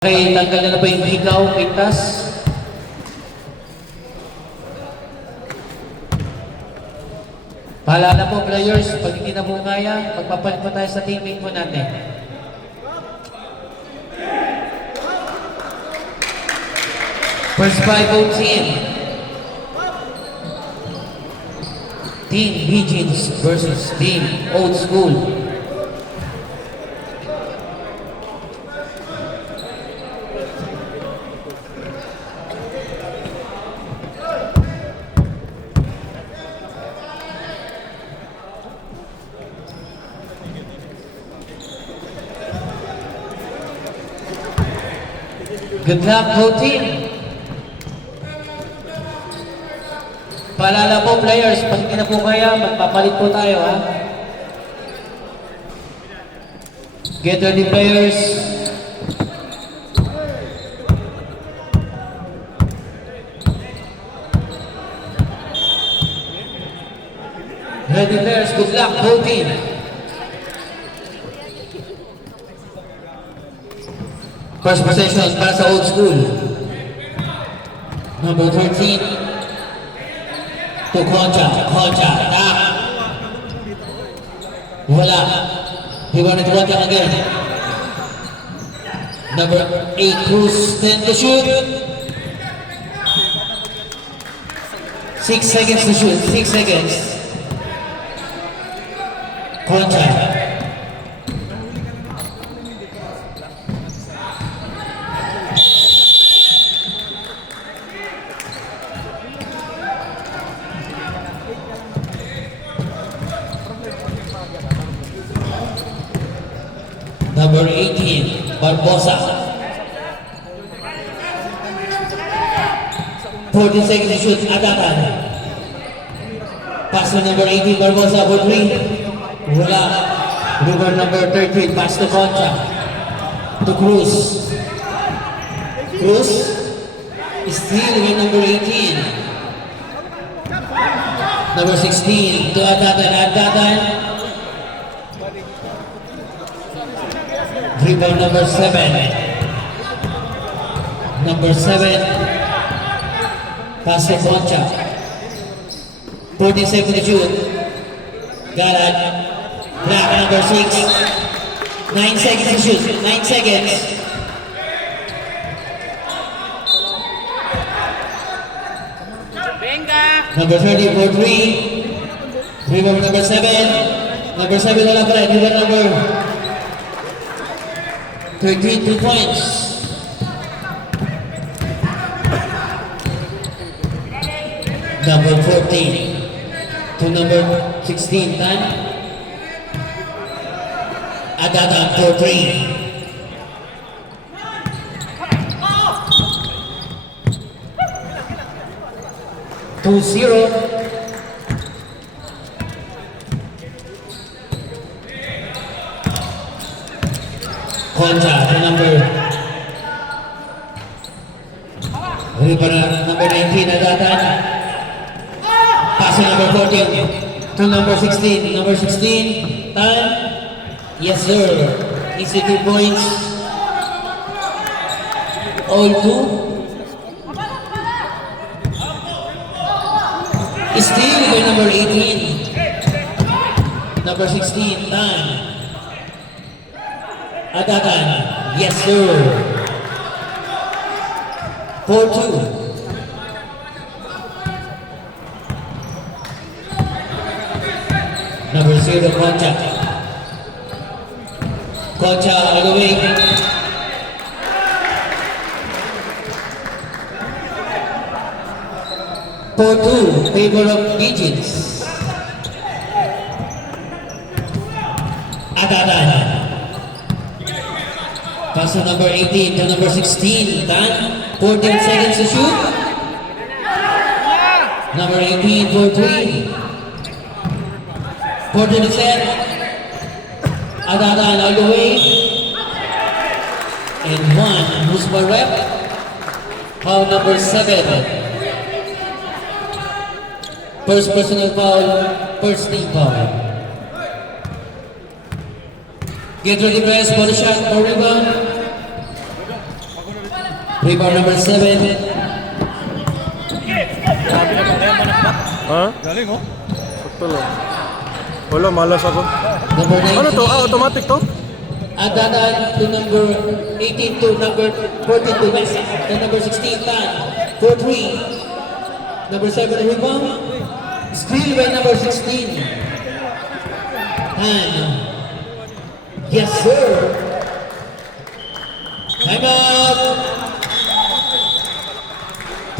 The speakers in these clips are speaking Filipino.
Okay, tanggal na ba yung ikaw, pintas? Paalala po players, pag hindi na po kaya, magpapalit po tayo sa teammate po natin. First 5 votes in. Team Regions versus Team Old School. Good luck, whole team. Paalala po players, pag hindi na po kaya, magpapalit po tayo ha. Get ready players. Ready players, good luck, whole team. First possession para sa Old School. Number 13 to Concha. Concha, tap. Wala. He wanted to Concha again. Number 8 Cruz, 10 to shoot. 6 seconds to shoot. 6 seconds. Concha. Number 18, Barbosa. 14 seconds to shoot, Adatan. Pass to number 18, Barbosa for 3. Wala. River number 13, pass to Concha. To Cruz. Cruz. Steal with number 18. Number 16, to Adatan. Adatan. Rebound number 7. Number 7. Pass to Concha. 40 seconds to shoot. Got it. Black number 6. 9 seconds to shoot. 9 seconds. Venga. Number 30 for 3. Rebound number 7. Number 7 wala pa rin. Rebound number 13, 2 points. Number 14 to number 16, Tan. Adatan for 3. Two zero. Concha to number number 19 Adatan. Pass to number 14 to number 16. Number 16, Tan. Yes sir. Easy 2 points. All 2. Steal by number 18. Number 16, Tan. Adatan, yes sir. 4-2. Number 0, Concha. Concha all the way. Favor of Regions. Adatan. Pass to number 18 to number 16. Tan. 14 seconds to shoot. Number 18 for 3. 14 to set. Adatan all the way. And 1. Musma rep. Foul number 7. First personal foul. First team foul. Get ready, press for the shot or rebound. Rebound number 7. Ha? Galing oh. Sakto lang. Wala, malas ako. Number 19. Ano to? Ah, automatic to? Agadan to number 18 to number 14 to Messi. Then number 16, Tan. 4-3. Number 7, rebound. Steal by number 16. Tan. Yes, sir. Time out.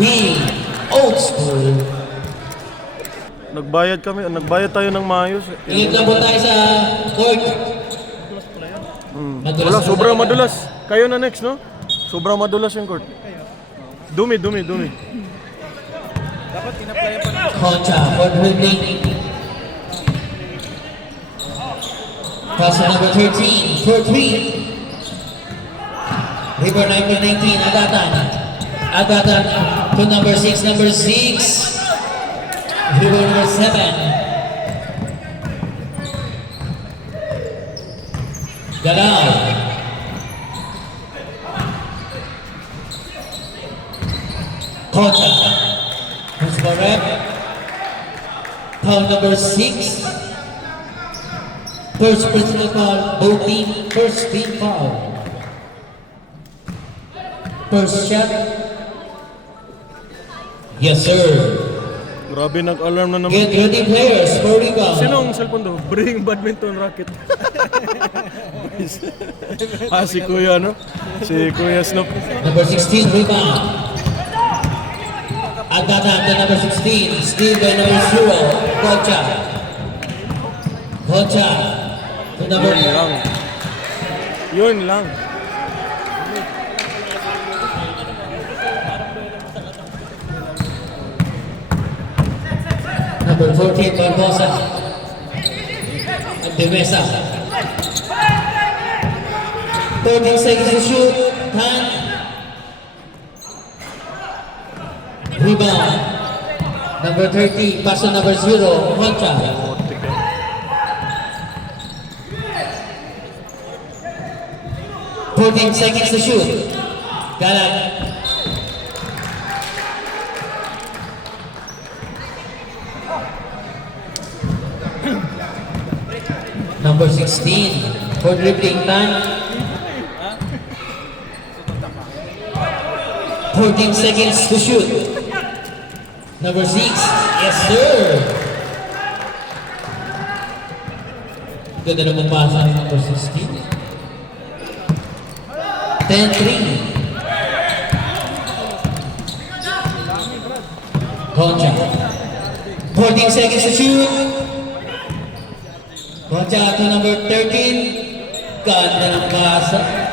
Team Old School. Nagbayad tayo ng maayos. Ingit lang po tayo sa court. Madulas Wala, po sobrang tayo. madulas. Kayo na next, no? Sobrang madulas yung court. Dumi. Dapat in-applyan pa naman. Concha for dribbling. Pass to number 13 for 3. River number 19, Agatan. Agatan to number 6, River number 7. Galaw. Concha. Who's correct? Foul number 6. First personal foul, both team, first team foul. First shot. Yes, sir. Grabe, nag-alarm na naman. Get ready, players, for rebound. Sinong cellphone to? Bring badminton racket. Si Kuya, no? Si Kuya Snoop. Number 16, rebound. Agatan to number 16. Steal by number 0, Concha. Concha to number Yun lang. Yun lang. number 14, Barbosa. At Demesa. 13 seconds to shoot. Tan. Rebound. Number 30, pass to number 0, Concha. 14 seconds to shoot. Galag. Number 16 for dribbling, Tan. 14 seconds to shoot. Number 6, yes sir. Ganda naman pasa ng number 16. 10-3. Concha. 14 seconds to shoot. Concha to number 13. Ganda ng pasa.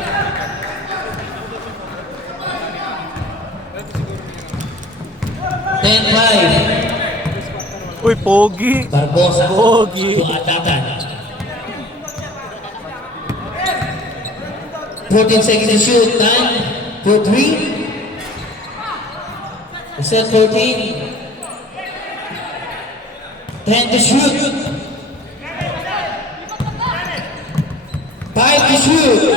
Uy, pogi. Barbosa Pogi. to Atatan. 14 seconds to shoot. Time for 3. Set 14. 10 to shoot. 5 to shoot.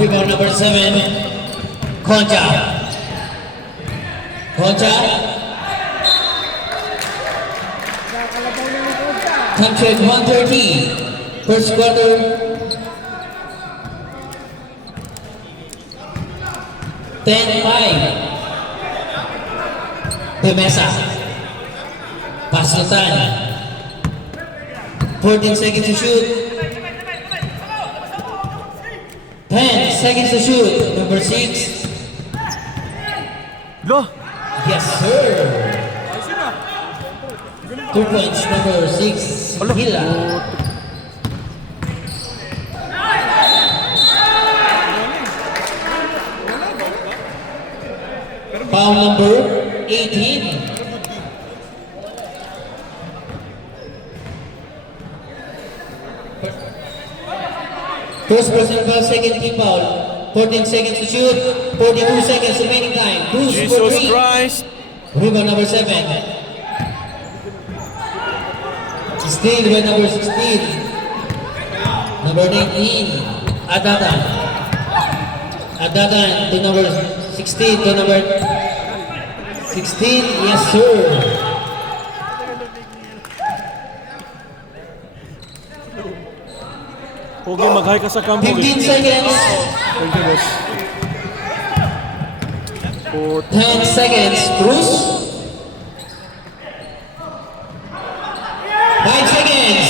Rebound number 7. Concha. Concha. Time check 1:30. First quarter. Ten 5. Demesa. Pasutan. 14 seconds to shoot. 10 seconds to shoot. Number 6. Lo. Yes, sir. 2 points. Number 6. Alo. Hila. Foul number 18. First person foul, second team foul. 14 seconds to shoot. 42 seconds remaining time. Bruce for Jesus 3. Christ. Rebound number 7. Steal by number 16. Number 19, Adatan. Adatan to number 16 to number 16. Yes, sir. Pogi, mag-hi ka sa camp, 15 Pogi. seconds. Thank you, boss. 10 seconds. Cruz. 5 seconds.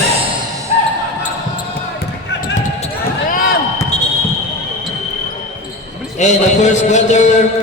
And the first quarter